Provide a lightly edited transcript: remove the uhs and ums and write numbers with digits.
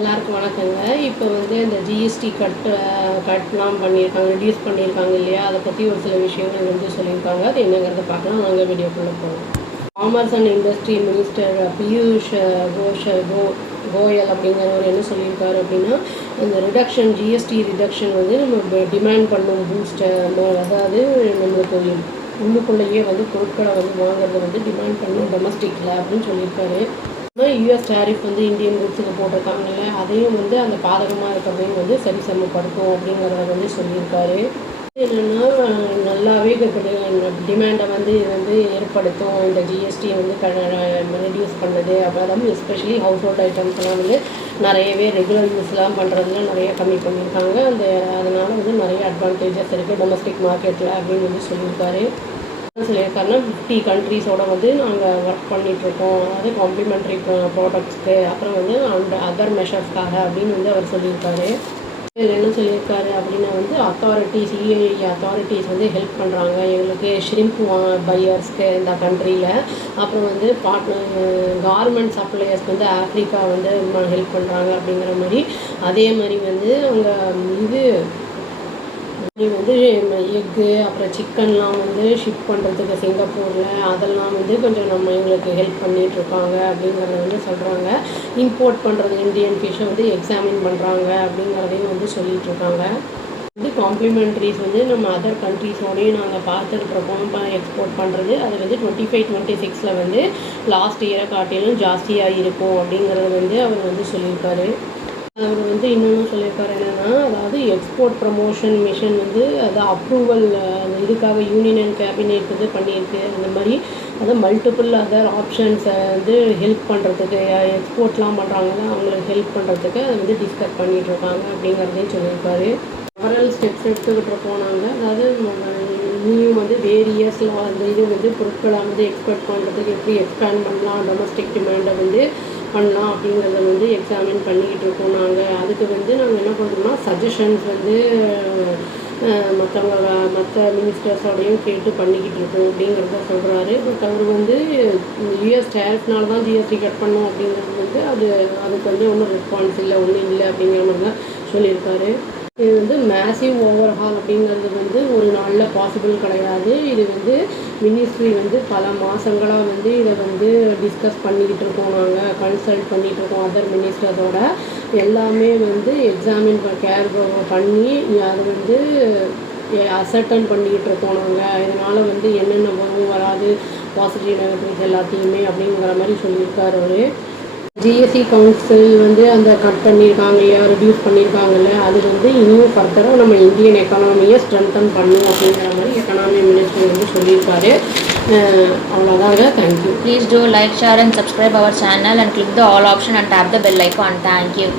எல்லாருக்கும் வணக்கங்க. இப்போ வந்து இந்த ஜிஎஸ்டி கட்லாம் பண்ணியிருக்காங்க, ரெடியூஸ் பண்ணியிருக்காங்க இல்லையா? அதை பற்றி ஒரு சில விஷயங்கள் வந்து சொல்லியிருக்காங்க. அது என்னங்கிறத பார்க்கலாம். வாங்க வீடியோக்குள்ளே போகலாம். Commerce and industry minister Piyush Goyal அப்படிங்கிறவர் என்ன சொல்லியிருக்காரு அப்படின்னா, இந்த ரிடக்ஷன் ஜிஎஸ்டி ரிடக்ஷன் வந்து நம்ம டிமாண்ட் பண்ணும் பூஸ்டர், அதாவது நம்மளுக்கு உள்ளுக்குள்ளேயே வந்து பொருட்களை வந்து வாங்குறத வந்து டிமாண்ட் பண்ணும் டொமஸ்டிக்கில் அப்படின்னு சொல்லியிருக்காரு. யூஎஸ் டேரிஃப் வந்து இந்தியன் குட்ஸுக்கு போட்டிருக்காங்கல்ல, அதையும் வந்து அந்த பாதகமாக இருக்கிறதையும் வந்து சரிசமப்படுத்தும் அப்படிங்கிறத வந்து சொல்லியிருக்காரு. என்னென்னா நல்லாவே டிமாண்டை வந்து ஏற்படுத்தும் இந்த ஜிஎஸ்டி வந்து ரெடியூஸ் பண்ணுது. அப்புறம் எஸ்பெஷலி ஹவுஸ் ஹோல்ட் ஐட்டம்ஸ்லாம் வந்து நிறையவே ரெகுலர் யூஸ்லாம் பண்ணுறதுலாம் நிறைய கம்மி பண்ணியிருக்காங்க. அதனால் வந்து நிறைய அட்வான்டேஜஸ் இருக்குது டொமஸ்டிக் மார்க்கெட்டில் அப்படின்னு வந்து சொல்லியிருக்காரு. சொல்லியிருக்காருன்னா 50 கண்ட்ரீஸோடு வந்து நாங்கள் ஒர்க் பண்ணிகிட்ருக்கோம், அதாவது காம்ப்ளிமெண்ட்ரி ப்ராடக்ட்ஸ்க்கு, அப்புறம் வந்து அதர் மெஷர்ஸ்க்காக அப்படின்னு வந்து அவர் சொல்லியிருக்காரு. இதில் என்ன சொல்லியிருக்காரு அப்படின்னா வந்து அத்தாரிட்டிஸ் வந்து ஹெல்ப் பண்ணுறாங்க எங்களுக்கு ஷ்ரிம்ப் பையர்ஸ்க்கு இந்த கண்ட்ரியில். அப்புறம் வந்து கார்மெண்ட் சப்ளையர்ஸ்க்கு வந்து ஆஃப்ரிக்கா வந்து ஹெல்ப் பண்ணுறாங்க அப்படிங்கிற மாதிரி. அதே மாதிரி வந்து அவங்க வந்து எக்கு அப்புறம் சிக்கன்லாம் வந்து ஷிப் பண்ணுறதுக்கு சிங்கப்பூரில் அதெல்லாம் வந்து கொஞ்சம் எங்களுக்கு ஹெல்ப் பண்ணிகிட்ருக்காங்க அப்படிங்கிறத வந்து சொல்கிறாங்க. இம்போர்ட் பண்ணுறது இந்தியன் ஃபிஷ்ஷை வந்து எக்ஸாமின் பண்ணுறாங்க அப்படிங்கிறதையும் வந்து சொல்லிகிட்ருக்காங்க. வந்து காம்ப்ளிமெண்ட்ரிஸ் வந்து நம்ம அதர் கண்ட்ரீஸோடையும் நாங்கள் பார்த்துட்ருக்கோம் எக்ஸ்போர்ட் பண்ணுறது. அது வந்து 25-26 வந்து லாஸ்ட் இயரை காட்டிலும் ஜாஸ்தியாக இருக்கும் அப்படிங்கிறத வந்து அவர் வந்து சொல்லியிருக்காரு. அவர் வந்து இன்னொன்று சொல்லியிருக்காரு என்னென்னா, அதாவது எக்ஸ்போர்ட் ப்ரமோஷன் மிஷன் வந்து அது அப்ரூவல் இதுக்காக யூனியன் அண்ட் கேபினெட் வந்து பண்ணியிருக்கு. அந்த மாதிரி அதாவது மல்டிபிள் அதர் ஆப்ஷன்ஸை வந்து ஹெல்ப் பண்ணுறதுக்கு எக்ஸ்போர்ட்லாம் பண்ணுறாங்கன்னா அவங்களுக்கு ஹெல்ப் பண்ணுறதுக்கு அதை வந்து டிஸ்கஸ் பண்ணிகிட்ருக்காங்க அப்படிங்கிறதையும் சொல்லியிருக்காரு. செவரல் ஸ்டெப்ஸ் எடுத்துக்கிட்டு போனாங்க. அதாவது இனியும் வந்து வேரியஸில் அந்த இது வந்து பொருட்களை வந்து எக்ஸ்போர்ட் பண்ணுறதுக்கு எப்படி எக்ஸ்பேண்ட் பண்ணலாம், டொமஸ்டிக் டிமாண்டை வந்து பண்ணலாம் அப்படிங்கிறத வந்து எக்ஸாமின் பண்ணிக்கிட்டு இருக்கோம். அதுக்கு வந்து நாங்கள் என்ன பண்ணுறோம்னா சஜஷன்ஸ் வந்து மற்ற மினிஸ்டர்ஸோடையும் கேட்டு பண்ணிக்கிட்டு இருக்கோம் அப்படிங்கிறத சொல்கிறாரு. பட் அவர் வந்து யூஎஸ் டேரிஃப்னால தான் ஜிஎஸ்டி கட் பண்ணோம் அப்படிங்கிறது வந்து அதுக்கு வந்து ஒன்றும் ரெஸ்பான்ஸ் இல்லை அப்படிங்கிற மாதிரி தான் சொல்லியிருக்காரு. இது வந்து மேசிவ் ஓவர்ஹால் அப்படிங்கிறது வந்து ஒரு நாளில் பாசிபிள் கிடையாது. இது வந்து மினிஸ்ட்ரி வந்து பல மாதங்களாக வந்து இதை வந்து டிஸ்கஸ் பண்ணிக்கிட்டு இருக்கோம், நாங்கள் கன்சல்ட் பண்ணிகிட்ருக்கோம் அதர் மினிஸ்டர்ஸோட. எல்லாமே வந்து எக்ஸாமின் பண்ணி அதை வந்து அசர்டன் பண்ணிக்கிட்டு இருக்கோம் நாங்கள். இதனால் வந்து என்னென்ன வரும் வராது பாசிட்டிவ் நெகட்டிவ்ஸ் எல்லாத்தையுமே அப்படிங்கிற மாதிரி சொல்லியிருக்காரு அவர். ஜிஎஸ்டி கவுன்சில் வந்து அந்த கட் பண்ணியிருக்காங்க இல்லையா, ரெடியூஸ் பண்ணியிருக்காங்கல்ல, அது வந்து இன்னும் ஃபர்தராக நம்ம இந்தியன் எக்கானமியை ஸ்ட்ரென்தன் பண்ணும் அப்படிங்கிற மாதிரி எக்கனாமி மினிஸ்டர் வந்து சொல்லியிருக்காரு. அவ்வளோதாங்க. Thank you. Please do like, share and subscribe our channel and click the all option and tap the bell icon. Thank you.